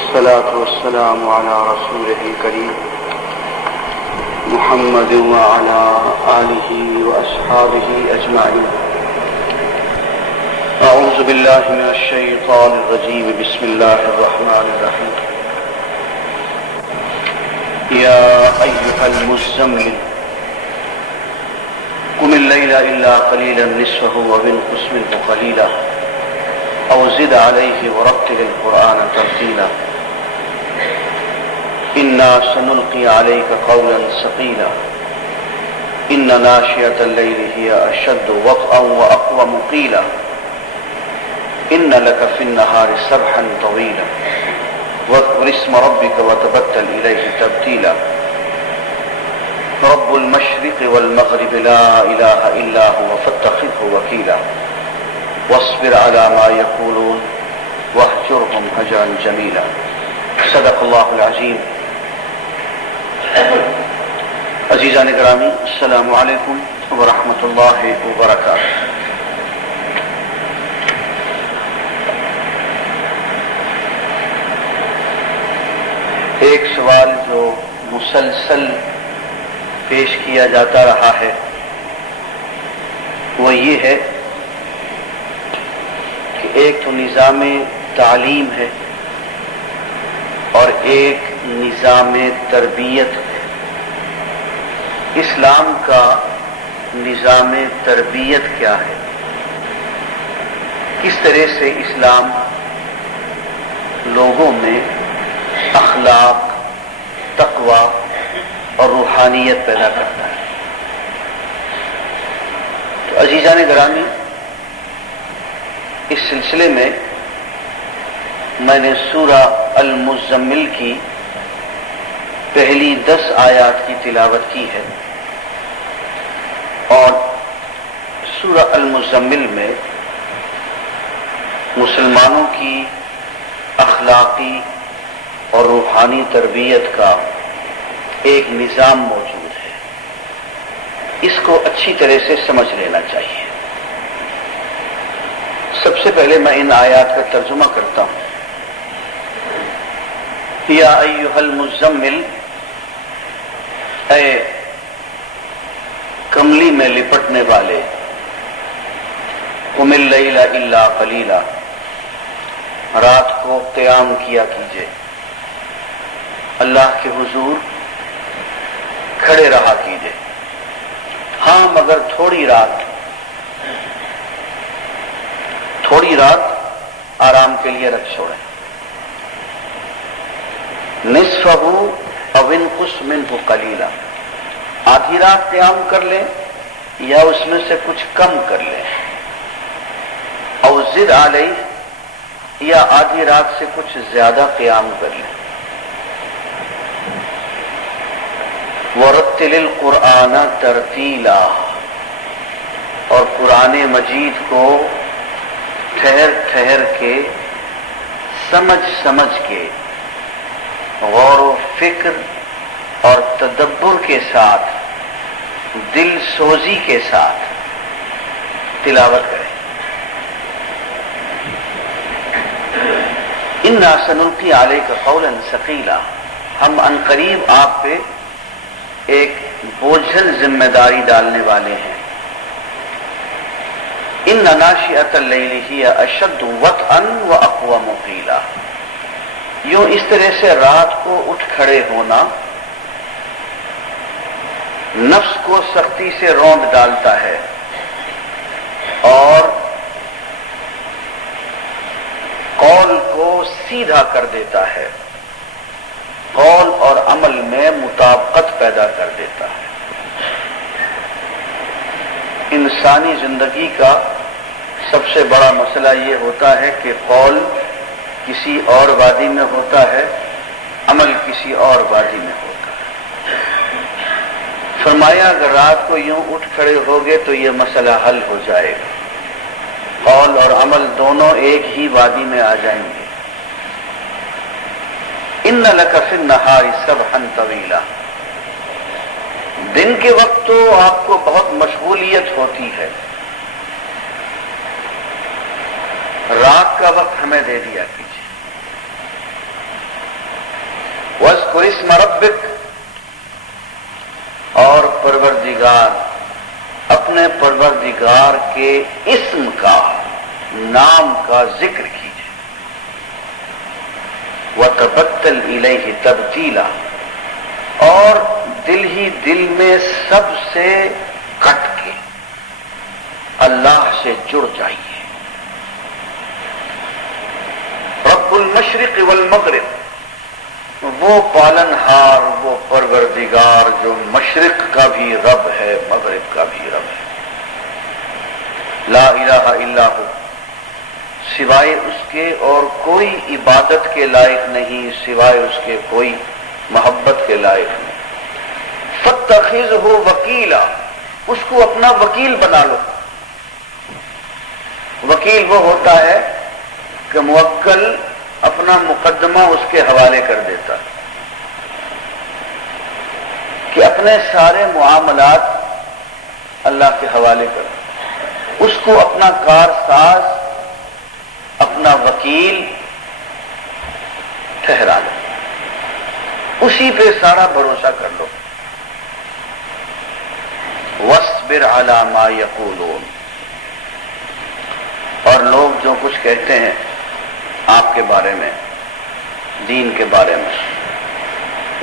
والصلاة والسلام على رسوله الكريم محمد وعلى آله وأصحابه أجمعين. أعوذ بالله من الشيطان الرجيم. بسم الله الرحمن الرحيم. يا أيها المزمل قم الليل إلا قليلا نصفه وانقص منه قليلا أو زد عليه ورتل القرآن ترتيلا إنا سنلقي عليك قولا ثقيلا إن ناشئة الليل هي أشد وطئا وأقوم قيلا إن لك في النهار سبحا طويلا واذكر اسم ربك وتبتل إليه تبتيلا رب المشرق والمغرب لا إله إلا هو فاتخذه وكيلا واصبر على ما يقولون واهجرهم هجرا جميلا. صدق اللہ العظیم. عزیزان گرامی، السلام علیکم ورحمۃ اللہ وبرکاتہ. ایک سوال جو مسلسل پیش کیا جاتا رہا ہے وہ یہ ہے کہ ایک تو نظام تعلیم ہے اور ایک نظام تربیت ہے. اسلام کا نظام تربیت کیا ہے؟ کس طرح سے اسلام لوگوں میں اخلاق، تقوی اور روحانیت پیدا کرتا ہے؟ تو عزیزان گرامی، اس سلسلے میں میں نے سورہ المزمل کی پہلی 10 آیات کی تلاوت کی ہے، اور سورہ المزمل میں مسلمانوں کی اخلاقی اور روحانی تربیت کا ایک نظام موجود ہے. اس کو اچھی طرح سے سمجھ لینا چاہیے. سب سے پہلے میں ان آیات کا ترجمہ کرتا ہوں. یا ایھا المزمل، اے کملی میں لپٹنے والے، قم اللیل الا قلیلا، رات کو قیام کیا کیجئے، اللہ کے حضور کھڑے رہا کیجئے، ہاں مگر تھوڑی رات آرام کے لیے رکھ چھوڑیں. نصفہ او انقص منہ قلیلا، آدھی رات قیام کر لیں یا اس میں سے کچھ کم کر لیں. او زد علیہ، یا آدھی رات سے کچھ زیادہ قیام کر لیں. ورتل القرآن ترتیلا، اور قرآن مجید کو ٹھہر ٹھہر کے، سمجھ کے، غور و فکر اور تدبر کے ساتھ، دل سوزی کے ساتھ تلاوت کریں. انا سنلقی علیک قولا ثقیلا، ہم عنقریب آپ پہ ایک بوجھل ذمہ داری ڈالنے والے ہیں. ان ناشئۃ اللیل ہی اشد وطئا واقوم قیلا، یوں اس طرح سے رات کو اٹھ کھڑے ہونا نفس کو سختی سے روند ڈالتا ہے اور قول کو سیدھا کر دیتا ہے، قول اور عمل میں مطابقت پیدا کر دیتا ہے. انسانی زندگی کا سب سے بڑا مسئلہ یہ ہوتا ہے کہ قول کسی اور وادی میں ہوتا ہے، عمل کسی اور وادی میں ہوتا ہے. فرمایا اگر رات کو یوں اٹھ کھڑے ہوگے تو یہ مسئلہ حل ہو جائے گا، قول اور عمل دونوں ایک ہی وادی میں آ جائیں گے. ان لک فی النہار سبحا طویلا، دن کے وقت تو آپ کو بہت مشغولیت ہوتی ہے، رات کا وقت ہمیں دے دیا کیجیے. وَاذْكُرِ اسْمَ رَبِّكَ، اور پروردگار، اپنے پروردگار کے اسم کا، نام کا ذکر کیجیے۔ وَتَبَتَّلْ إِلَيْهِ تَبْتِيلًا، اور دل ہی دل میں سب سے کٹ کے اللہ سے جڑ جائیے۔ رب المشرق والمغرب، وہ پالنہار، وہ پروردگار جو مشرق کا بھی رب ہے، مغرب کا بھی رب ہے۔ لا الہ الا ہو، سوائے اس کے اور کوئی عبادت کے لائق نہیں، سوائے اس کے کوئی محبت کے لائق نہیں۔ فاتخذہ وکیلا، اس کو اپنا وکیل بنا لو۔ وکیل وہ ہوتا ہے کہ موکل اپنا مقدمہ اس کے حوالے کر دیتا ہے، کہ اپنے سارے معاملات اللہ کے حوالے کر، اس کو اپنا کار ساز، اپنا وکیل ٹھہرا لو، اسی پہ سارا بھروسہ کر لو۔ وَاصْبِرْ عَلَى مَا يَقُولُونَ، اور لوگ جو کچھ کہتے ہیں آپ کے بارے میں، دین کے بارے میں،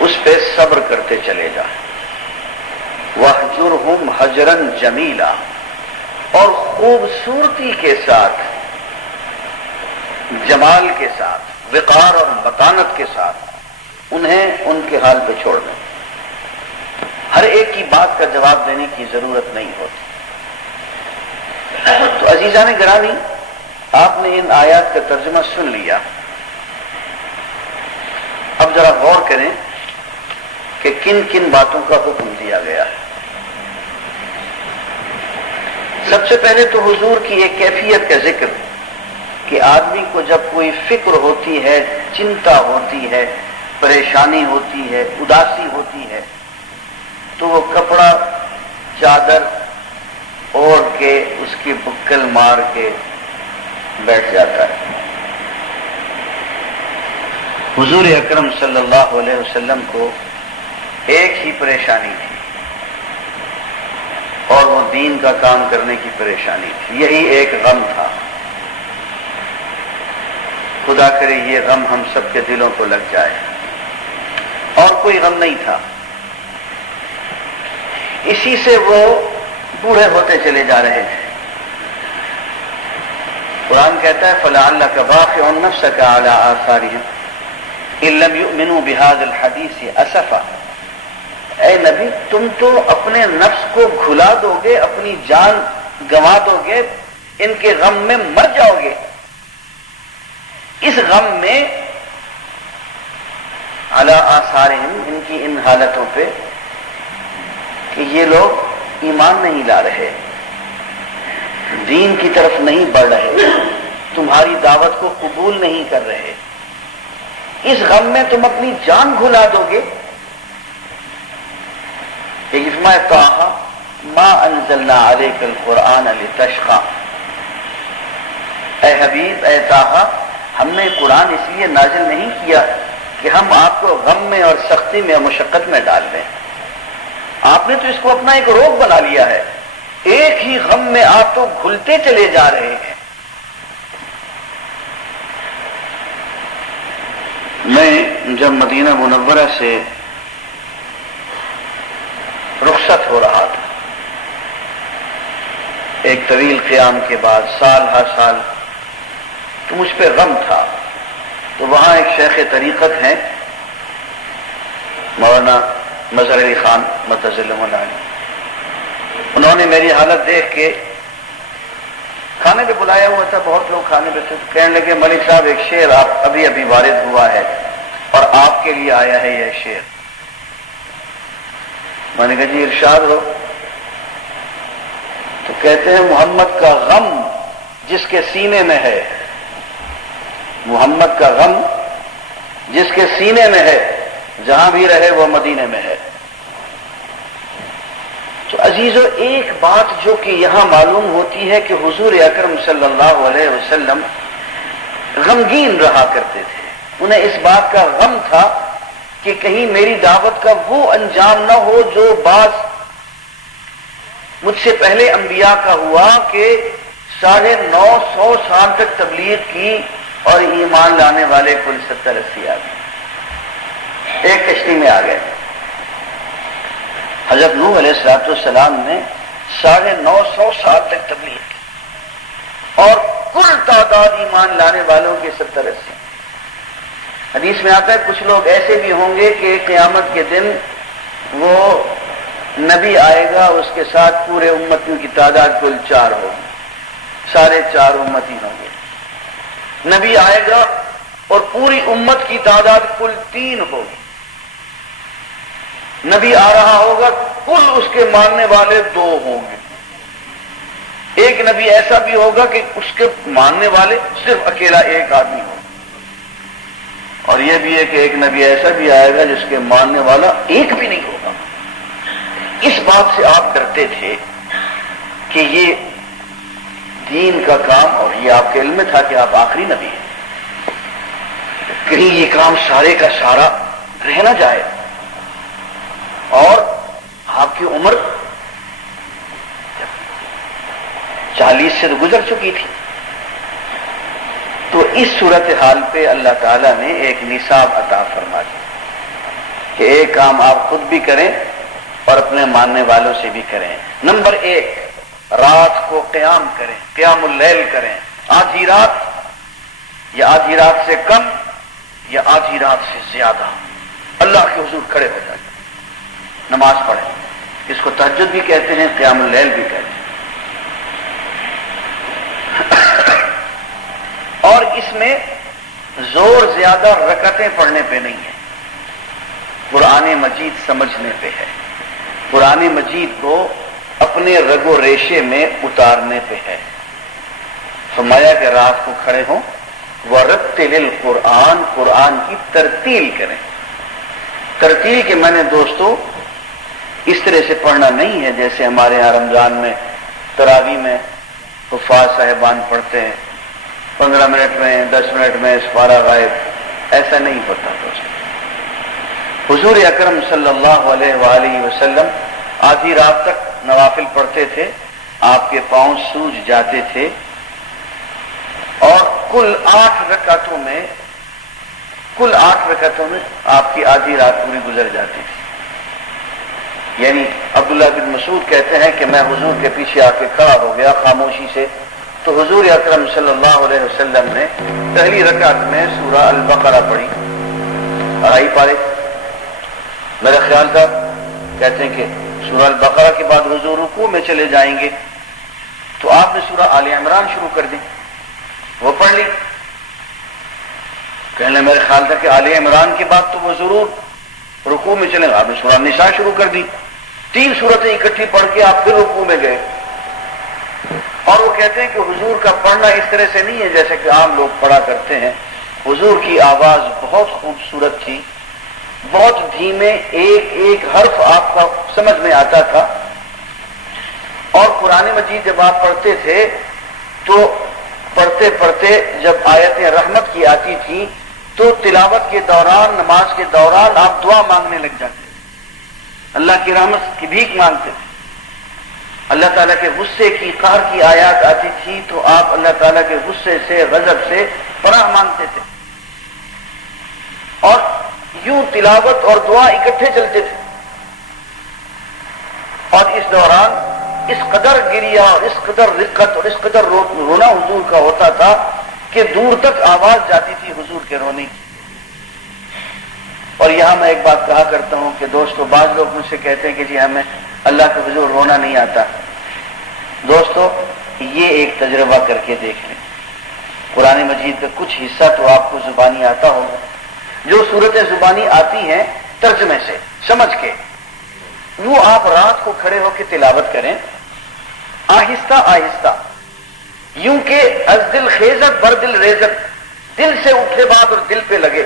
اس پہ صبر کرتے چلے جائیں۔ وَاهْجُرْهُمْ هَجْرًا جَمِيلًا، اور خوبصورتی کے ساتھ، جمال کے ساتھ، وقار اور متانت کے ساتھ انہیں ان کے حال پہ چھوڑ دیں۔ ہر ایک کی بات کا جواب دینے کی ضرورت نہیں ہوتی۔ تو عزیزان گرامی، آپ نے ان آیات کا ترجمہ سن لیا، اب ذرا غور کریں کہ کن کن باتوں کا حکم دیا گیا ہے۔ سب سے پہلے تو حضور کی ایک کیفیت کا ذکر کہ آدمی کو جب کوئی فکر ہوتی ہے، چنتا ہوتی ہے، پریشانی ہوتی ہے، اداسی ہوتی ہے، تو وہ کپڑا چادر اوڑھ کے اس کی بکل مار کے بیٹھ جاتا ہے۔ حضور اکرم صلی اللہ علیہ وسلم کو ایک ہی پریشانی تھی، اور وہ دین کا کام کرنے کی پریشانی تھی، یہی ایک غم تھا۔ خدا کرے یہ غم ہم سب کے دلوں کو لگ جائے، اور کوئی غم نہیں تھا۔ اسی سے وہ بوڑھے ہوتے چلے جا رہے تھے۔ قرآن کہتا ہے فَلَعَلَّكَ بَاخِعٌ نَفْسَكَ عَلَىٰ آثَارِهِمْ إِن لَّمْ يُؤْمِنُوا بِهَٰذَا الْحَدِيثِ أَسَفًا، اے نبی تم تو اپنے نفس کو گھلا دو گے، اپنی جان گنوا دو گے، ان کے غم میں مر جاؤ گے۔ اس غم میں عَلَىٰ آثَارِهِمْ، ان کی ان حالتوں پہ کہ یہ لوگ ایمان نہیں لا رہے، دین کی طرف نہیں بڑھ رہے، تمہاری دعوت کو قبول نہیں کر رہے، اس غم میں تم اپنی جان گھلا دو گے۔ ایک فرمایا طٰہٰ مَا أَنزَلْنَا عَلَيْكَ الْقُرْآنَ لِتَشْقَىٰ، اے حبیب، اے طٰہٰ، ہم نے قرآن اس لیے نازل نہیں کیا کہ ہم آپ کو غم میں اور سختی میں اور مشقت میں ڈال دیں۔ آپ نے تو اس کو اپنا ایک روگ بنا لیا ہے، ایک ہی غم میں آپ تو گھلتے چلے جا رہے ہیں۔ میں جب مدینہ منورہ سے رخصت ہو رہا تھا، ایک طویل قیام کے بعد، سال ہر سال، تو مجھ پہ غم تھا۔ تو وہاں ایک شیخ طریقت ہیں مولانا مظہر علی خان مدثر اللہ علیہ، انہوں نے میری حالت دیکھ کے کھانے پہ بلایا ہوا تھا، بہت لوگ کھانے پہ تھے، کہنے لگے ملک صاحب ایک شعر آپ ابھی ابھی وارد ہوا ہے اور آپ کے لیے آیا ہے یہ شعر۔ میں نے کہا جی ارشاد ہو۔ تو کہتے ہیں محمد کا غم جس کے سینے میں ہے، محمد کا غم جس کے سینے میں ہے، جہاں بھی رہے وہ مدینے میں ہے۔ تو عزیزو، ایک بات جو کہ یہاں معلوم ہوتی ہے کہ حضور اکرم صلی اللہ علیہ وسلم غمگین رہا کرتے تھے، انہیں اس بات کا غم تھا کہ کہیں میری دعوت کا وہ انجام نہ ہو جو بعض مجھ سے پہلے انبیاء کا ہوا کہ 950 سال تک تبلیغ کی اور ایمان لانے والے کل 70-80 آ گئے، ایک کشتی میں آ گئے۔ حضرت نوح علیہ السلام نے 950 سال تک تبلیغ کی اور کل تعداد ایمان لانے والوں کے 70-80۔ حدیث میں آتا ہے کچھ لوگ ایسے بھی ہوں گے کہ قیامت کے دن وہ نبی آئے گا، اس کے ساتھ پورے امتیوں کی تعداد کل 4 ہوگی، 4.5 امتی ہوں گے۔ نبی آئے گا اور پوری امت کی تعداد کل 3 ہوگی۔ نبی آ رہا ہوگا، کل اس کے ماننے والے 2 ہوں گے۔ ایک نبی ایسا بھی ہوگا کہ اس کے ماننے والے صرف اکیلا ایک آدمی ہوگا، اور یہ بھی ہے کہ ایک نبی ایسا بھی آئے گا جس کے ماننے والا ایک بھی نہیں ہوگا۔ اس بات سے آپ ڈرتے تھے کہ یہ دین کا کام، اور یہ آپ کے علم میں تھا کہ آپ آخری نبی ہیں، کہیں یہ کام سارے کا سارا رہ نہ جائے، اور آپ کی عمر 40 سے تو گزر چکی تھی۔ تو اس صورتحال پہ اللہ تعالیٰ نے ایک نصاب عطا فرما دیا کہ ایک کام آپ خود بھی کریں اور اپنے ماننے والوں سے بھی کریں۔ نمبر 1، رات کو قیام کریں، قیام اللیل کریں، آدھی رات یا آدھی رات سے کم یا آدھی رات سے زیادہ اللہ کے حضور کھڑے ہو جائیں، نماز پڑھیں۔ اس کو تہجد بھی کہتے ہیں، قیام اللیل بھی کہتے ہیں۔ اور اس میں زور زیادہ رکعتیں پڑھنے پہ نہیں ہے، قرآن مجید سمجھنے پہ ہے، قرآن مجید کو اپنے رگ و ریشے میں اتارنے پہ ہے۔ فرمایا کہ رات کو کھڑے ہوں، وَرَتِّلِ الْقُرْآنَ، قرآن کی ترتیل کریں۔ ترتیل کے میں نے دوستو اس طرح سے پڑھنا نہیں ہے جیسے ہمارے یہاں رمضان میں تراویح میں حفاظ صاحبان پڑھتے ہیں، 15 منٹ میں 10 منٹ میں سپارہ غائب، ایسا نہیں ہوتا دوست۔ حضور اکرم صلی اللہ علیہ وآلہ وسلم آدھی رات تک نوافل پڑھتے تھے، آپ کے پاؤں سوج جاتے تھے، اور کل 8 رکعتوں میں آپ کی آدھی رات پوری گزر جاتی تھی۔ یعنی عبداللہ بن مسعود کہتے ہیں کہ میں حضور کے پیچھے آ کے کھڑا ہو گیا خاموشی سے، تو حضور اکرم صلی اللہ علیہ وسلم نے پہلی رکعت میں سورہ البقرہ پڑھی، 2.5 پارے۔ میرا خیال تھا کہتے ہیں کہ سورہ البقرہ کے بعد حضور رکوع میں چلے جائیں گے، تو آپ نے سورہ آل عمران شروع کر دی، وہ پڑھ لی۔ کہنے میرے خیال تھا کہ آل عمران کے بعد تو وہ ضرور رکوع میں چلیں گا، آپ نے سورہ نساء شروع کر دی۔ 3 سورتیں اکٹھی پڑھ کے آپ پھر رکوع میں گئے۔ اور وہ کہتے ہیں کہ حضور کا پڑھنا اس طرح سے نہیں ہے جیسے کہ عام لوگ پڑھا کرتے ہیں، حضور کی آواز بہت خوبصورت تھی، بہت دھیمے، ایک حرف آپ کا سمجھ میں آتا تھا۔ اور قرآن مجید جب آپ پڑھتے تھے تو پڑھتے پڑھتے جب آیتیں رحمت کی آتی تھی تو تلاوت کے دوران، نماز کے دوران آپ دعا مانگنے لگ جاتے، اللہ کی رحمت کی بھیک مانگتے تھے۔ اللہ تعالیٰ کے غصے کی، قہر کی آیات آتی تھی تو آپ اللہ تعالیٰ کے غصے سے، غضب سے پناہ مانگتے تھے، اور یوں تلاوت اور دعا اکٹھے چلتے تھے۔ اور اس دوران اس قدر گریا اور اس قدر رقت اور اس قدر رونا حضور کا ہوتا تھا کہ دور تک آواز جاتی تھی حضور کے رونے کی۔ اور یہاں میں ایک بات کہا کرتا ہوں کہ دوستو، بعض لوگ مجھ سے کہتے ہیں کہ جی ہمیں اللہ کے حضور رونا نہیں آتا۔ دوستو یہ ایک تجربہ کر کے دیکھ لیں، قرآن مجید کا کچھ حصہ تو آپ کو زبانی آتا ہوگا، جو صورتیں زبانی آتی ہیں ترجمے سے سمجھ کے، وہ آپ رات کو کھڑے ہو کے تلاوت کریں، آہستہ آہستہ، یوں کہ از دل خیزت بر دل ریزت، دل سے اٹھے بعد اور دل پہ لگے،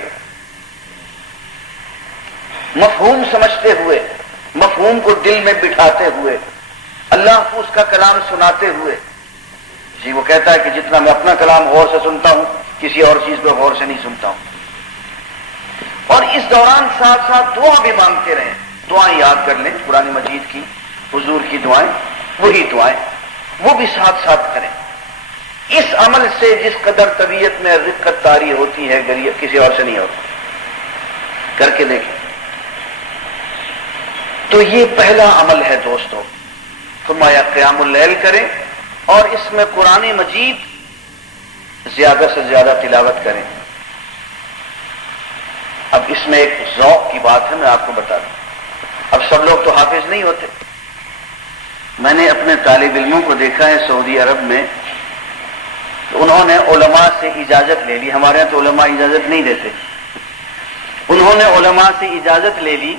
مفہوم سمجھتے ہوئے، مفہوم کو دل میں بٹھاتے ہوئے، اللہ کو اس کا کلام سناتے ہوئے۔ جی وہ کہتا ہے کہ جتنا میں اپنا کلام غور سے سنتا ہوں، کسی اور چیز پہ غور سے نہیں سنتا ہوں۔ اور اس دوران ساتھ ساتھ دعا بھی مانگتے رہیں. دعائیں یاد کر لیں قرآن مجید کی، حضور کی دعائیں، وہی دعائیں وہ بھی ساتھ ساتھ کریں. اس عمل سے جس قدر طبیعت میں رقت طاری ہوتی ہے کسی اور سے نہیں ہوتی. کر کے دیکھیں. تو یہ پہلا عمل ہے دوستو. فرمایا قیام اللیل کریں اور اس میں قرآن مجید زیادہ سے زیادہ تلاوت کریں. اب اس میں ایک ذوق کی بات ہے، میں آپ کو بتا دوں. اب سب لوگ تو حافظ نہیں ہوتے. میں نے اپنے طالب علموں کو دیکھا ہے سعودی عرب میں، تو انہوں نے علماء سے اجازت لے لی. ہمارے یہاں تو علماء اجازت نہیں دیتے. انہوں نے علماء سے اجازت لے لی.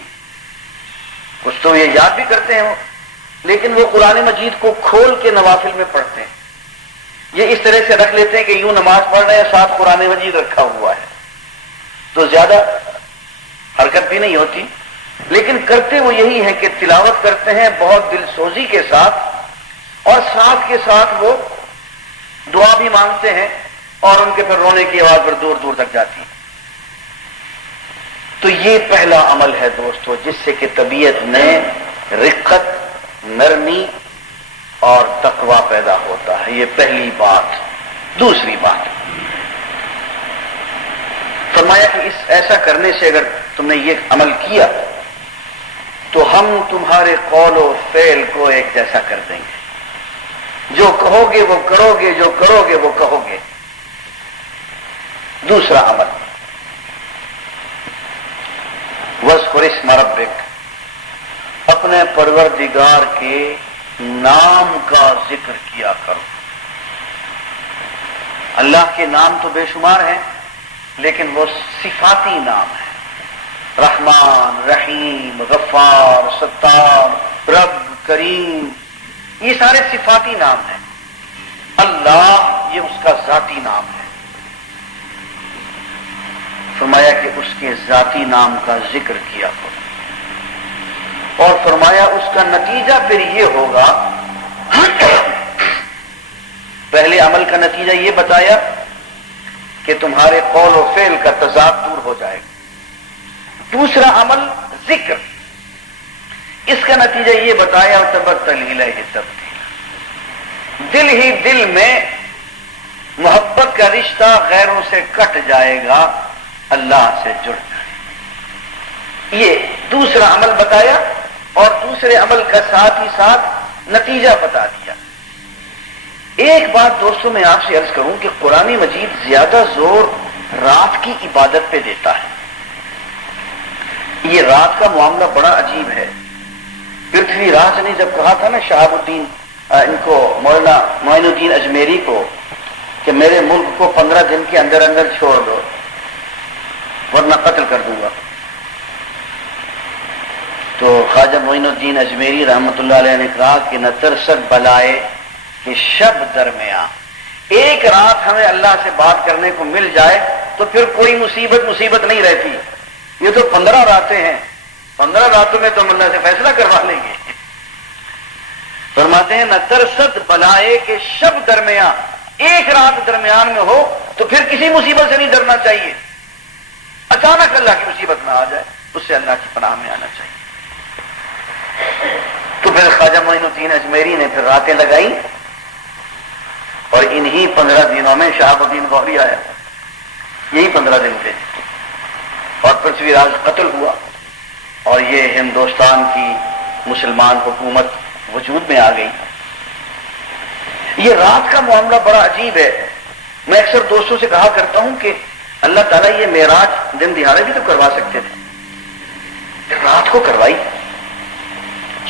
کچھ تو یہ یاد بھی کرتے ہیں لیکن وہ قرآن مجید کو کھول کے نوافل میں پڑھتے ہیں. یہ اس طرح سے رکھ لیتے ہیں کہ یوں نماز پڑھ رہے ہیں ساتھ قرآن مجید رکھا ہوا ہے، تو زیادہ حرکت بھی نہیں ہوتی. لیکن کرتے وہ یہی ہے کہ تلاوت کرتے ہیں بہت دل سوزی کے ساتھ، اور ساتھ کے ساتھ وہ دعا بھی مانگتے ہیں، اور ان کے پھر رونے کی آواز پر دور دور تک جاتی ہے. تو یہ پہلا عمل ہے دوستو، جس سے کہ طبیعت میں رقت، نرمی اور تقوی پیدا ہوتا ہے. یہ پہلی بات. دوسری بات فرمایا کہ ایسا کرنے سے اگر تم نے یہ عمل کیا تو ہم تمہارے قول و فعل کو ایک جیسا کر دیں گے. جو کہو گے وہ کرو گے، جو کرو گے وہ کہو گے. دوسرا عمل وَاذْكُرِ اسْمَ رَبِّكَ، اپنے پروردگار کے نام کا ذکر کیا کرو. اللہ کے نام تو بے شمار ہیں لیکن وہ صفاتی نام ہے. رحمان، رحیم، غفار، ستار، رب، کریم، یہ سارے صفاتی نام ہیں. اللہ یہ اس کا ذاتی نام ہے. فرمایا کہ اس کے ذاتی نام کا ذکر کیا کرو، اور فرمایا اس کا نتیجہ پھر یہ ہوگا. پہلے عمل کا نتیجہ یہ بتایا کہ تمہارے قول و فعل کا تضاد دور ہو جائے گا. دوسرا عمل ذکر، اس کا نتیجہ یہ بتایا تبتل الیہ تبتیلا، دل ہی دل میں محبت کا رشتہ غیروں سے کٹ جائے گا، اللہ سے جڑ جائے. یہ دوسرا عمل بتایا اور دوسرے عمل کا ساتھ ہی ساتھ نتیجہ بتا دیا. ایک بات دوستوں میں آپ سے عرض کروں کہ قرآن مجید زیادہ زور رات کی عبادت پہ دیتا ہے. یہ رات کا معاملہ بڑا عجیب ہے. پرتھوی راج نے جب کہا تھا نا شہاب الدین ان کو، مولانا معین الدین اجمیری کو، کہ میرے ملک کو 15 دن کے اندر اندر چھوڑ دو ورنہ قتل کر دوں گا، تو خواجہ معین الدین اجمیری رحمۃ اللہ علیہ نے کہا کہ نہ ترسد بلائے کہ شب درمیان، ایک رات ہمیں اللہ سے بات کرنے کو مل جائے تو پھر کوئی مصیبت نہیں رہتی. یہ تو 15 راتیں ہیں، 15 راتوں میں تو ہم اللہ سے فیصلہ کروا لیں گے. فرماتے ہیں نہ ترسد بلائے کہ شب درمیان، ایک رات درمیان میں ہو تو پھر کسی مصیبت سے نہیں ڈرنا چاہیے. اچانک اللہ کی مصیبت نہ آ جائے، اس سے اللہ کی پناہ میں آنا چاہیے. تو پھر خواجہ معین الدین اجمیری نے پھر راتیں لگائی، اور انہی 15 دنوں میں شہاب الدین غوری آیا. یہی 15 دن تھے، اور پرتھوی راج قتل ہوا، اور یہ ہندوستان کی مسلمان حکومت وجود میں آ گئی. یہ رات کا معاملہ بڑا عجیب ہے. میں اکثر دوستوں سے کہا کرتا ہوں کہ اللہ تعالیٰ یہ معراج دن دہاڑے بھی تو کروا سکتے تھے، رات کو کروائی.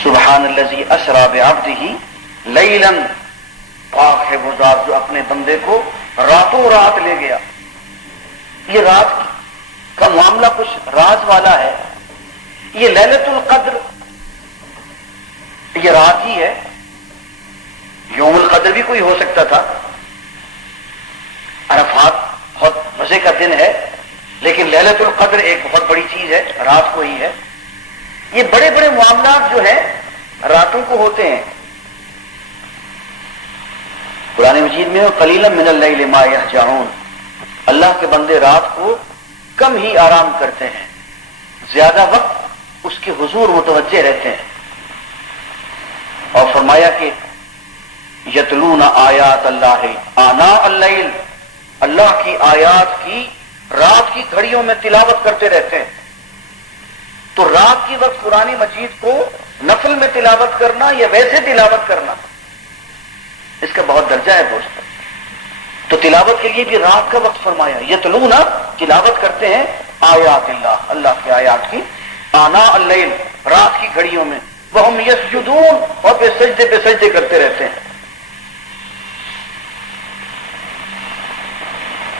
سبحان الذی اسری بعبدہ لیلا، پاک ہے وہ ذات جو اپنے بندے کو راتوں رات لے گیا. یہ رات کا معاملہ کچھ راز والا ہے. یہ لیلۃ القدر یہ رات ہی ہے. یوم القدر بھی کوئی ہو سکتا تھا. عرفات بہت مزے کا دن ہے، لیکن لیلۃ القدر ایک بہت بڑی چیز ہے، رات کو ہی ہے. یہ بڑے بڑے معاملات جو ہیں راتوں کو ہوتے ہیں. قرآن مجید میں قلیلا من اللیل ما یہجعون، اللہ کے بندے رات کو کم ہی آرام کرتے ہیں. زیادہ وقت اس کے حضور متوجہ رہتے ہیں. اور فرمایا کہ یتلون آیات اللہ آناء اللیل، اللہ کی آیات کی رات کی گھڑیوں میں تلاوت کرتے رہتے ہیں. تو رات کی وقت قرآن مجید کو نفل میں تلاوت کرنا یا ویسے تلاوت کرنا، اس کا بہت درجہ ہے دوست. تو تلاوت کے لیے بھی رات کا وقت فرمایا. یتلون تلاوت کرتے ہیں آیات اللہ، اللہ کی آیات کی، آناء اللیل رات کی گھڑیوں میں، وہم یسجدون اور بے سجدے کرتے رہتے ہیں.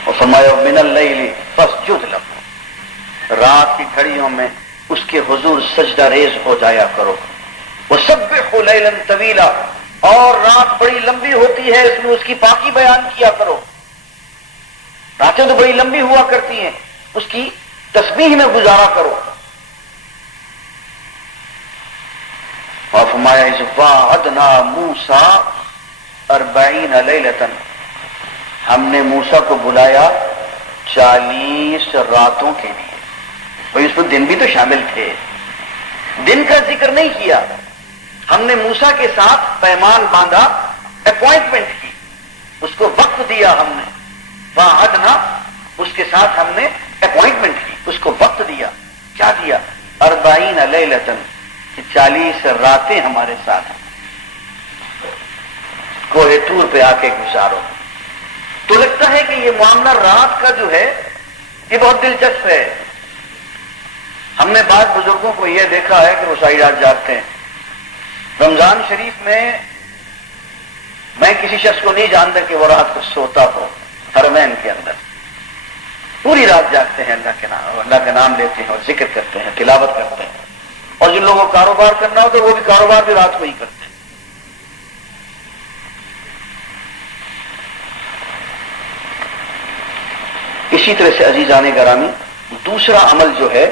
اور فرمایا من اللیل فاسجد لہ، رات کی گھڑیوں میں اس کے حضور سجدہ ریز ہو جایا کرو. وسبح لیلا طویلا، اور رات بڑی لمبی ہوتی ہے، اس میں اس کی پاکی بیان کیا کرو. راتیں تو بڑی لمبی ہوا کرتی ہیں، اس کی تسبیح میں گزارا کرو. اور فرمایا اذ واعدنا موسیٰ 40 لیلۃ، ہم نے موسیٰ کو بلایا 40 راتوں کے لیے. بھائی اس میں دن بھی تو شامل تھے، دن کا ذکر نہیں کیا. ہم نے موسیٰ کے ساتھ پیمان باندھا، اپوائنٹمنٹ کی، اس کو وقت دیا. ہم نے واعدنا، اس کے ساتھ ہم نے اپوائنٹمنٹ کی، اس کو وقت دیا. کیا دیا؟ 40 لیلۃ، 40 راتیں ہمارے ساتھ کوہ طور پہ آ کے گزارو. تو لگتا ہے کہ یہ معاملہ رات کا جو ہے یہ بہت دلچسپ ہے. ہم نے بعض بزرگوں کو یہ دیکھا ہے کہ وہ ساری رات جاگتے ہیں. رمضان شریف میں کسی شخص کو نہیں جانتا کہ وہ رات کو سوتا ہو. حرمین کے اندر پوری رات جاگتے ہیں، اللہ کا نام لیتے ہیں اور ذکر کرتے ہیں، تلاوت کرتے ہیں. اور جن لوگوں کو کاروبار کرنا ہوتا ہے وہ بھی کاروبار بھی رات کو ہی کرتے ہیں. اسی طرح سے عزیزان گرامی، دوسرا عمل جو ہے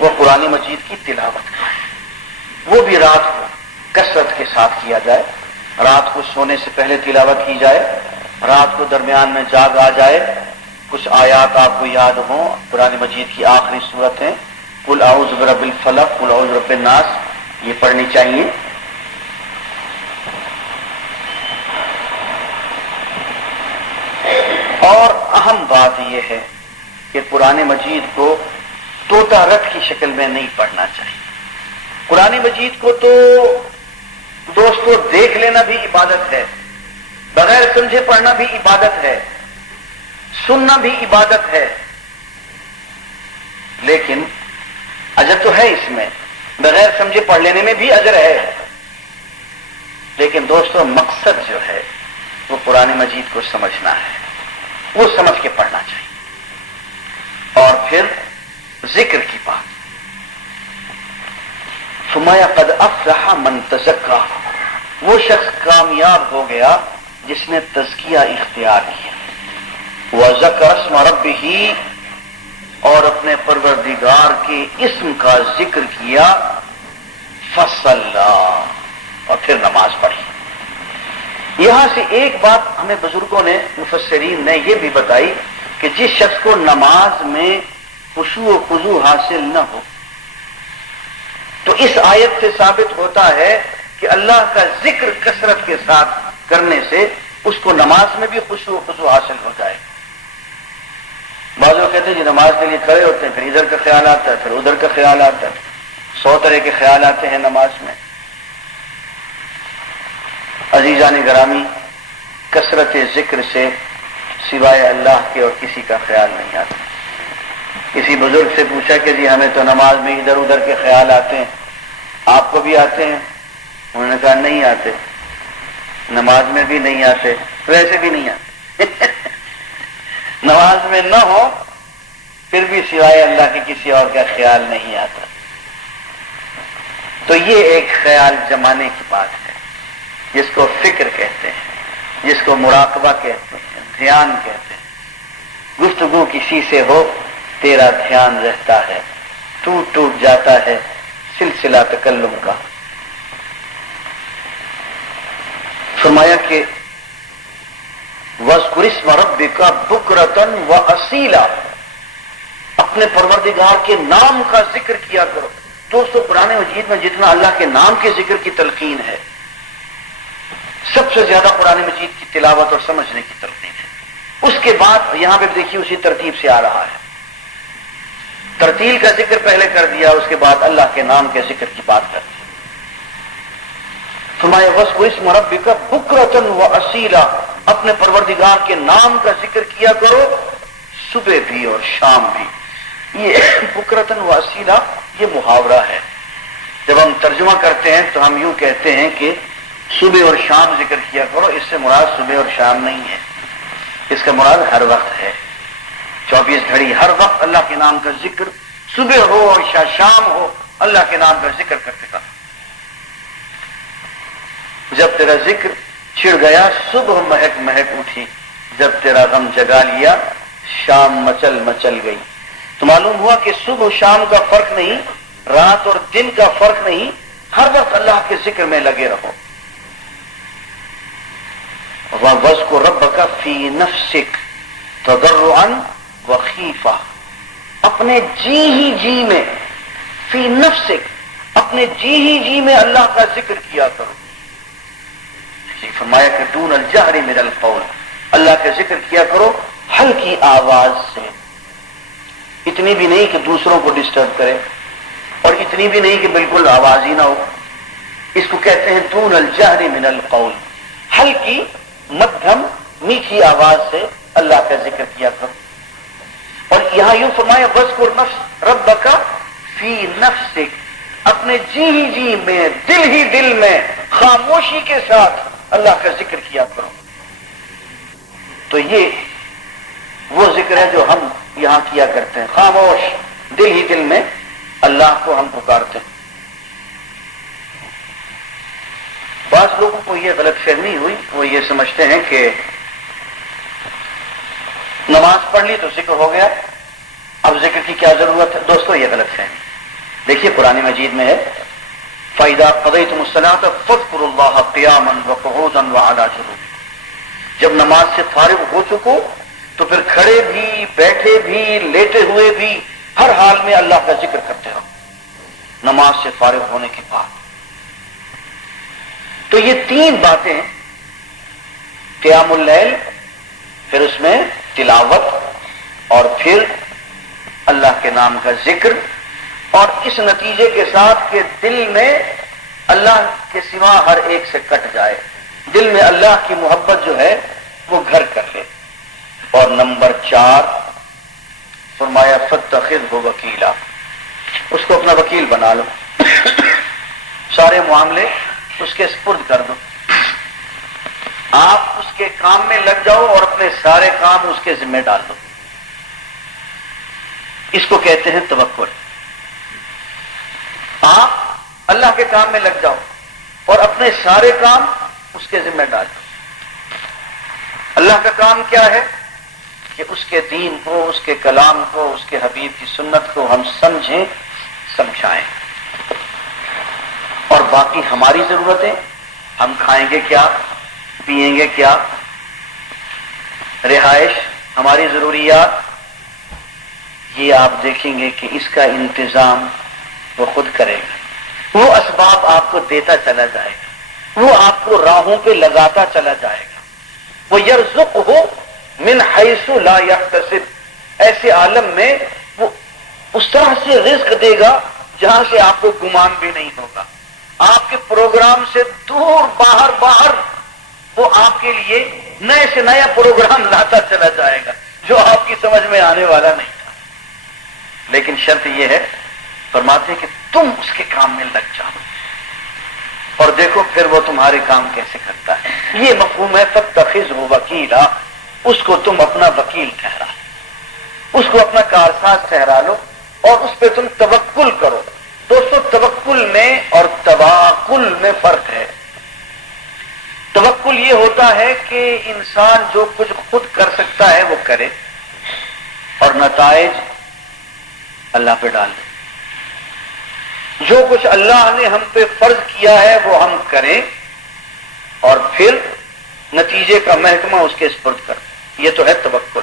وہ قرآن مجید کی تلاوت کا ہے. وہ بھی رات کو کثرت کے ساتھ کیا جائے. رات کو سونے سے پہلے تلاوت کی جائے، رات کو درمیان میں جاگ آ جائے، کچھ آیات آپ کو یاد ہوں. قرآن مجید کی آخری صورت ہے قل اعوذ برب الفلق، قل اعوذ برب الناس، یہ پڑھنی چاہیے. اور اہم بات یہ ہے کہ قرآن مجید کو طوطا رٹ کی شکل میں نہیں پڑھنا چاہیے. قرآن مجید کو تو دوستو دیکھ لینا بھی عبادت ہے، بغیر سمجھے پڑھنا بھی عبادت ہے، سننا بھی عبادت ہے. لیکن اجر تو ہے اس میں، بغیر سمجھے پڑھ لینے میں بھی اجر ہے. لیکن دوستو مقصد جو ہے وہ قرآن مجید کو سمجھنا ہے، وہ سمجھ کے پڑھنا چاہیے. اور پھر ذکر کی بات، فرمایا قد افلح من تزکا، وہ شخص کامیاب ہو گیا جس نے تزکیہ اختیار کیا. وذکر اسم ربہ، اور اپنے پروردگار کے اسم کا ذکر کیا. فصلی، اور پھر نماز پڑھی. یہاں سے ایک بات ہمیں بزرگوں نے، مفسرین نے یہ بھی بتائی کہ جس شخص کو نماز میں خشوع و خضوع حاصل نہ ہو، تو اس آیت سے ثابت ہوتا ہے کہ اللہ کا ذکر کثرت کے ساتھ کرنے سے اس کو نماز میں بھی خشوع و خضوع حاصل ہو جائے. بعض لوگ کہتے ہیں جی نماز کے لیے کھڑے ہوتے ہیں، پھر ادھر کا خیال آتا ہے، پھر ادھر کا خیال آتا ہے، 100 طرح کے خیال آتے ہیں نماز میں. عزیزان گرامی، کثرت ذکر سے سوائے اللہ کے اور کسی کا خیال نہیں آتا. کسی بزرگ سے پوچھا کہ جی ہمیں تو نماز میں ادھر ادھر کے خیال آتے ہیں، آپ کو بھی آتے ہیں؟ انہوں نے کہا نہیں آتے، نماز میں بھی نہیں آتے، ویسے بھی نہیں آتے. نماز میں نہ ہو پھر بھی سوائے اللہ کے کسی اور کا خیال نہیں آتا. تو یہ ایک خیال جمانے کی بات ہے، جس کو فکر کہتے ہیں، جس کو مراقبہ کہتے ہیں، دھیان کہتے ہیں. گفتگو کسی سے ہو تیرا دھیان رہتا ہے، ٹوٹ ٹوٹ جاتا ہے سلسلہ تکلم کا. فرمایا کہ وَاذْكُرِ اسْمَ رَبِّكَ بُكْرَةً وَأَصِيلًا، اپنے پروردگار کے نام کا ذکر کیا کرو. دوستو قرآن مجید میں جتنا اللہ کے نام کے ذکر کی تلقین ہے، سب سے زیادہ قرآن مجید کی تلاوت اور سمجھنے کی تلقین ہے. اس کے بعد یہاں پہ دیکھیے اسی ترتیب سے آ رہا ہے. ترتیل کا ذکر پہلے کر دیا، اس کے بعد اللہ کے نام کے ذکر کی بات کر دی. فرمایا وَاذْكُرِ اسْمَ رَبِّكَ بُكْرَةً وَأَصِيلًا، اپنے پروردگار کے نام کا ذکر کیا کرو صبح بھی اور شام بھی. یہ بکرتن واسیلہ یہ محاورہ ہے. جب ہم ترجمہ کرتے ہیں تو ہم یوں کہتے ہیں کہ صبح اور شام ذکر کیا کرو. اس سے مراد صبح اور شام نہیں ہے، اس کا مراد ہر وقت ہے. 24 گھڑی ہر وقت اللہ کے نام کا ذکر، صبح ہو اور شام ہو اللہ کے نام کا ذکر کرتے کرو. جب تیرا ذکر چھڑ گیا صبح مہک مہک اٹھی، جب تیرا غم جگا لیا شام مچل مچل گئی. تو معلوم ہوا کہ صبح و شام کا فرق نہیں، رات اور دن کا فرق نہیں، ہر وقت اللہ کے ذکر میں لگے رہو. وَاذْكُرْ رَبَّكَ فِي نَفْسِكَ تَضَرُّعًا وَخِيفَةً، اپنے جی ہی جی میں، فی نفسک، اپنے جی ہی جی میں اللہ کا ذکر کیا کرو. فرمایا کہ دون الجہر من القول، اللہ کا ذکر کیا کرو ہلکی آواز سے، اتنی بھی نہیں کہ دوسروں کو ڈسٹرب کرے اور اتنی بھی نہیں کہ بالکل آواز ہی نہ ہو. اس کو کہتے ہیں دون الجہر من القول، ہلکی مدھم میٹھی آواز سے اللہ کا ذکر کیا کرو. اور یہاں یوں فرمایا وَاذْكُرْ نَفْسَ رَبَّكَ فِي نَفْسِكَ، اپنے جی ہی جی میں، دل ہی دل میں، خاموشی کے ساتھ اللہ کا ذکر کیا کرو. تو یہ وہ ذکر ہے جو ہم یہاں کیا کرتے ہیں، خاموش دل ہی دل میں اللہ کو ہم پکارتے ہیں. بعض لوگوں کو یہ غلط فہمی ہوئی، وہ یہ سمجھتے ہیں کہ نماز پڑھ لی تو ذکر ہو گیا، اب ذکر کی کیا ضرورت ہے. دوستو یہ غلط فہمی. دیکھیے قرآن مجید میں ہے فَإِذَا قَضَيْتُمُ الصَّلَاةَ فَاذْكُرُوا اللَّهَ قِيَامًا وَقُعُودًا وَعَلَىٰ جُنُوبِكُمْ، جب نماز سے فارغ ہو چکو تو پھر کھڑے بھی، بیٹھے بھی، لیٹے ہوئے بھی ہر حال میں اللہ کا ذکر کرتے رہو نماز سے فارغ ہونے کے بعد. تو یہ تین باتیں، قیام اللیل، پھر اس میں تلاوت، اور پھر اللہ کے نام کا ذکر، اور اس نتیجے کے ساتھ کہ دل میں اللہ کے سوا ہر ایک سے کٹ جائے، دل میں اللہ کی محبت جو ہے وہ گھر کر لے. اور نمبر 4 فرمایا فَاتَّخِذْهُ وَكِيلًا، اس کو اپنا وکیل بنا لو، سارے معاملے اس کے سپرد کر دو. آپ اس کے کام میں لگ جاؤ اور اپنے سارے کام اس کے ذمہ ڈال دو. اس کو کہتے ہیں توکل. آپ اللہ کے کام میں لگ جاؤ اور اپنے سارے کام اس کے ذمہ ڈال دو. اللہ کا کام کیا ہے کہ اس کے دین کو، اس کے کلام کو، اس کے حبیب کی سنت کو ہم سمجھیں، سمجھائیں. اور باقی ہماری ضرورتیں، ہم کھائیں گے کیا، پیئیں گے کیا، رہائش، ہماری ضروریات، یہ آپ دیکھیں گے کہ اس کا انتظام وہ خود کرے گا. وہ اسباب آپ کو دیتا چلا جائے گا، وہ آپ کو راہوں پہ لگاتا چلا جائے گا. وہ یرزقہ من حیث لا یحتسب، ایسے عالم میں وہ اس طرح سے رزق دے گا جہاں سے آپ کو گمان بھی نہیں ہوگا. آپ کے پروگرام سے دور باہر وہ آپ کے لیے نئے سے نیا پروگرام لاتا چلا جائے گا جو آپ کی سمجھ میں آنے والا نہیں تھا. لیکن شرط یہ ہے، فرماتے ہیں کہ تم اس کے کام میں لگ جاؤ اور دیکھو پھر وہ تمہارے کام کیسے کرتا ہے. یہ مفہوم ہے فَاتَّخِذْهُ وَكِيلًا، اس کو تم اپنا وکیل ٹھہرا، اس کو اپنا کارساز ٹھہرا لو اور اس پہ تم توکل کرو. دوستو توکل میں اور تواکل میں فرق ہے. توکل یہ ہوتا ہے کہ انسان جو کچھ خود کر سکتا ہے وہ کرے اور نتائج اللہ پہ ڈال دے. جو کچھ اللہ نے ہم پہ فرض کیا ہے وہ ہم کریں اور پھر نتیجے کا محکمہ اس کے سپرد کر. یہ تو ہے توکل.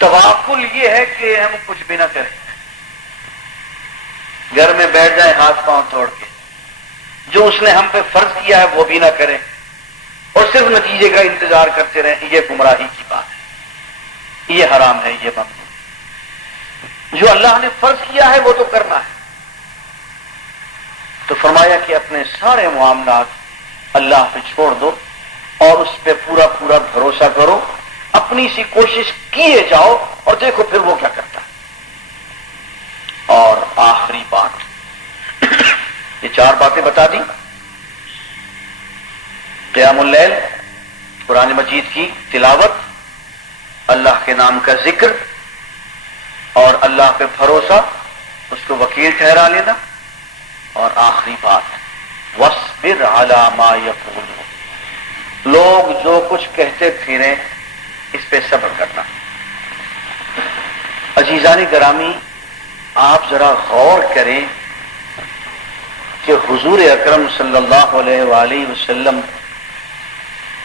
تواکل یہ ہے کہ ہم کچھ بھی نہ کریں، گھر میں بیٹھ جائیں ہاتھ پاؤں توڑ کے، جو اس نے ہم پہ فرض کیا ہے وہ بھی نہ کریں اور صرف نتیجے کا انتظار کرتے رہیں، یہ گمراہی کی بات ہے، یہ حرام ہے، یہ ممنوع۔ جو اللہ نے فرض کیا ہے وہ تو کرنا ہے۔ تو فرمایا کہ اپنے سارے معاملات اللہ پہ چھوڑ دو اور اس پہ پورا پورا بھروسہ کرو، اپنی سی کوشش کیے جاؤ اور دیکھو پھر وہ کیا کرتا ہے۔ اور آخری بات، یہ 4 باتیں بتا دی، قیام اللیل، قرآن مجید کی تلاوت، اللہ کے نام کا ذکر اور اللہ پہ بھروسہ، اس کو وکیل ٹھہرا لینا، اور آخری بات وَاصْبِرْ عَلَى مَا يَقُولُونَ، لوگ جو کچھ کہتے پھریں اس پہ صبر کرنا۔ عزیزان گرامی، آپ ذرا غور کریں کہ حضور اکرم صلی اللہ علیہ وآلہ وسلم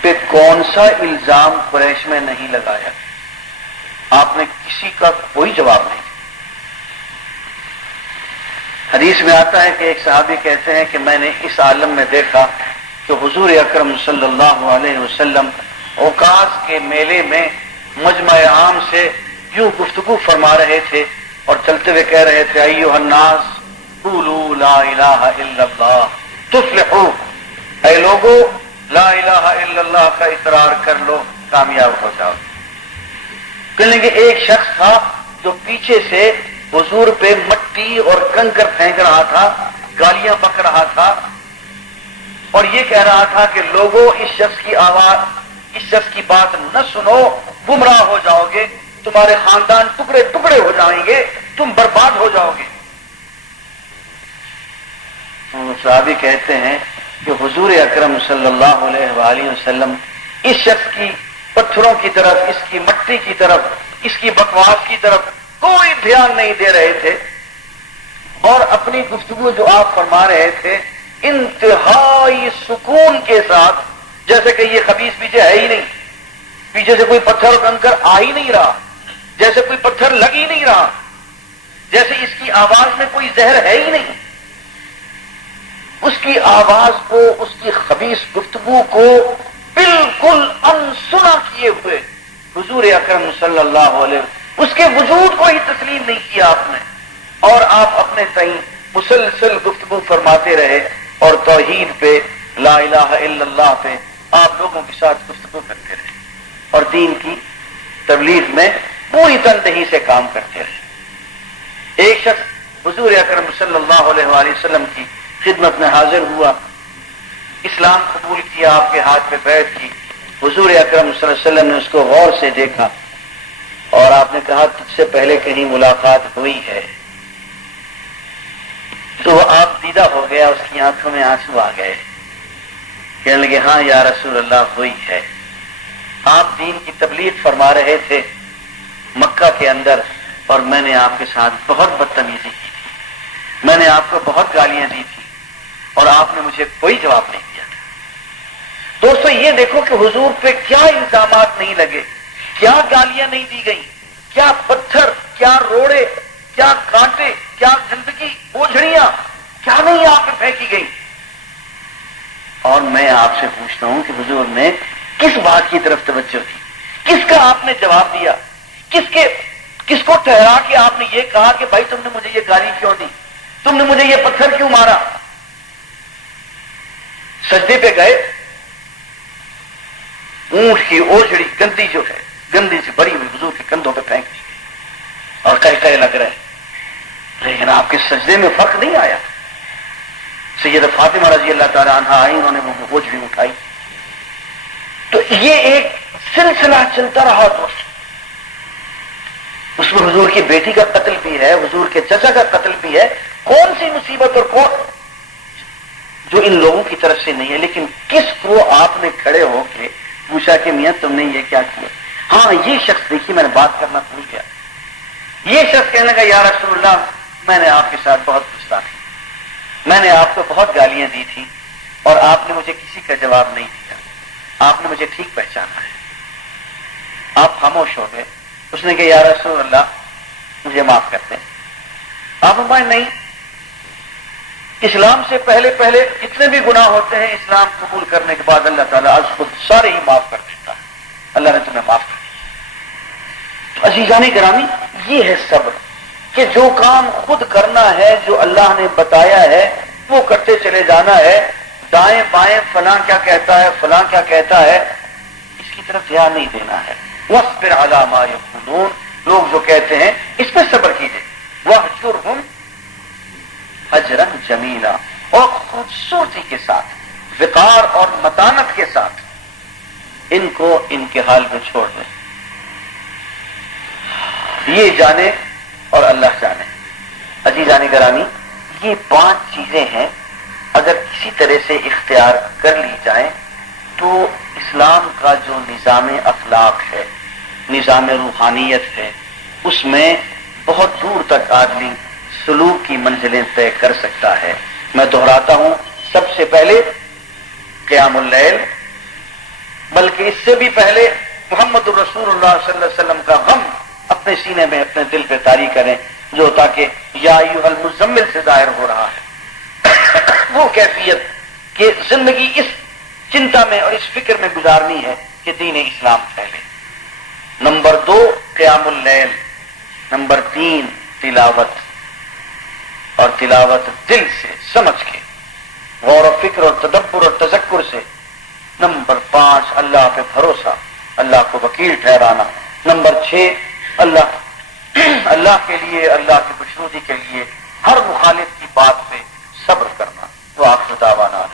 پہ کون سا الزام قریش میں نہیں لگایا؟ آپ نے کسی کا کوئی جواب نہیں۔ حدیث میں آتا ہے کہ ایک صحابی کہتے ہیں کہ میں نے اس عالم میں دیکھا کہ حضور اکرم صلی اللہ علیہ وسلم عکاظ کے میلے میں مجمع عام سے یوں گفتگو فرما رہے تھے اور چلتے ہوئے کہہ رہے تھے ایھا الناس قولوا لا الہ الا اللہ تفلحوا، اے لوگو لا الہ الا اللہ کا اقرار کر لو کامیاب ہو جاؤ۔ کہنے کہ ایک شخص تھا جو پیچھے سے حضور پہ مٹی اور کنکر پھینک رہا تھا، گالیاں بک رہا تھا اور یہ کہہ رہا تھا کہ لوگوں اس شخص کی آواز، اس شخص کی بات نہ سنو، گمراہ ہو جاؤ گے، تمہارے خاندان ٹکڑے ٹکڑے ہو جائیں گے، تم برباد ہو جاؤ گے۔ صحابی کہتے ہیں کہ حضور اکرم صلی اللہ علیہ وآلہ وسلم اس شخص کی پتھروں کی طرف، اس کی مٹی کی طرف، اس کی بکواس کی طرف کوئی دھیان نہیں دے رہے تھے، اور اپنی گفتگو جو آپ فرما رہے تھے انتہائی سکون کے ساتھ، جیسے کہ یہ خبیث پیچھے ہے ہی نہیں، پیچھے سے کوئی پتھر کنکر آ ہی نہیں رہا، جیسے کوئی پتھر لگ ہی نہیں رہا، جیسے اس کی آواز میں کوئی زہر ہے ہی نہیں۔ اس کی آواز کو، اس کی خبیث گفتگو کو بالکل انسنا کیے ہوئے حضور اکرم صلی اللہ علیہ وسلم اس کے وجود کو ہی تسلیم نہیں کیا آپ نے، اور آپ اپنے تئیں مسلسل گفتگو فرماتے رہے اور توحید پہ، لا الہ الا اللہ پہ آپ لوگوں کے ساتھ گفتگو کرتے رہے اور دین کی تبلیغ میں پوری تندہی سے کام کرتے رہے۔ ایک شخص حضور اکرم صلی اللہ علیہ وآلہ وسلم کی خدمت میں حاضر ہوا، اسلام قبول کیا، آپ کے ہاتھ پہ بیعت کی۔ حضور اکرم صلی اللہ علیہ وسلم نے اس کو غور سے دیکھا اور آپ نے کہا تجھ سے پہلے کہیں ملاقات ہوئی ہے؟ تو وہ آپ دیدہ ہو گیا، اس کی آنکھوں میں آنسو آ گئے، کہنے لگے ہاں یا رسول اللہ ہوئی ہے۔ آپ دین کی تبلیغ فرما رہے تھے مکہ کے اندر اور میں نے آپ کے ساتھ بہت بدتمیزی کی تھی، میں نے آپ کو بہت گالیاں دی تھی اور آپ نے مجھے کوئی جواب نہیں دیا تھا۔ دوستو یہ دیکھو کہ حضور پہ کیا الزامات نہیں لگے، کیا گالیاں نہیں دی گئی، کیا پتھر، کیا روڑے، کیا کانٹے، کیا گندگی، بوجھڑیاں کیا نہیں آپ پہ پھینکی گئی۔ اور میں آپ سے پوچھتا ہوں کہ حضور نے کس بات کی طرف توجہ دی، کس کا آپ نے جواب دیا، کس کو ٹھہرا کے آپ نے یہ کہا کہ بھائی تم نے مجھے یہ گالی کیوں دی، تم نے مجھے یہ پتھر کیوں مارا؟ سجدے پہ گئے، اونٹ کی اوجڑی گندی جو ہے، گندی سے بھری ہوئی حضور کے کندھوں پہ پھینک دی اور کہے لگ رہے، لیکن آپ کے سجدے میں فرق نہیں آیا۔ سیدہ فاطمہ رضی اللہ تعالی عنہا آئی، انہوں نے وہ بوجھ بھی اٹھائی۔ تو یہ ایک سلسلہ چلتا رہا دوست، اس میں حضور کی بیٹی کا قتل بھی ہے، حضور کے چچا کا قتل بھی ہے، کون سی مصیبت اور کون جو ان لوگوں کی طرف سے نہیں ہے، لیکن کس کو آپ نے کھڑے ہو کے پوچھا کہ میاں تم نے یہ کیا کیا؟ ہاں یہ شخص دیکھیے میں نے بات کرنا بھول گیا، یہ شخص کہنے لگا یا رسول اللہ میں نے آپ کے ساتھ بہت گستاخی، میں نے آپ کو بہت گالیاں دی تھی اور آپ نے مجھے کسی کا جواب نہیں دیا، آپ نے مجھے ٹھیک پہچانا ہے۔ آپ خاموش ہو گئے۔ اس نے کہا یا رسول اللہ مجھے معاف کرتے ہیں. آپ فرمائیں نہیں، اسلام سے پہلے جتنے بھی گناہ ہوتے ہیں اسلام قبول کرنے کے بعد اللہ تعالیٰ از خود سارے ہی معاف کر دیتا ہے. اللہ نے تمہیں معاف کر دیا. عزیزان گرامی، یہ ہے صبر کہ جو کام خود کرنا ہے، جو اللہ نے بتایا ہے وہ کرتے چلے جانا ہے. دائیں بائیں فلاں کیا کہتا ہے، فلاں کیا کہتا ہے، اس کی طرف دھیان نہیں دینا ہے. وَاصْبِرْ عَلَىٰ مَا يَقُولُونَ، لوگ جو کہتے ہیں اس پہ صبر کیجیے. وَاهْجُرْهُمْ هَجْرًا جَمِيلًا، اور خوبصورتی کے ساتھ، وقار اور متانت کے ساتھ ان کو ان کے حال میں چھوڑ دیں. یہ جانے اور اللہ جانے. عزیزان گرامی، یہ 5 چیزیں ہیں اگر کسی طرح سے اختیار کر لی جائیں تو اسلام کا جو نظام اخلاق ہے، نظام روحانیت ہے، اس میں بہت دور تک آدمی سلوک کی منزلیں طے کر سکتا ہے. میں دہراتا ہوں، سب سے پہلے قیام اللیل، بلکہ اس سے بھی پہلے محمد الرسول اللہ صلی اللہ علیہ وسلم کا غم اپنے سینے میں، اپنے دل پہ طاری کریں، جو تاکہ یا ایھا المزمل سے ظاہر ہو رہا ہے. وہ کیفیت کہ زندگی اس چنتا میں اور اس فکر میں گزارنی ہے کہ دین اسلام پھیلے. نمبر 2 قیام اللیل. نمبر 3 تلاوت، اور تلاوت دل سے سمجھ کے، غور و فکر اور تدبر اور تذکر سے. نمبر 5 اللہ پہ بھروسہ، اللہ کو وکیل ٹھہرانا. نمبر 6 اللہ کے لیے، اللہ کی خوشنودی کے لیے ہر مخالف کی بات پہ صبر کرنا. وآخر دعوانا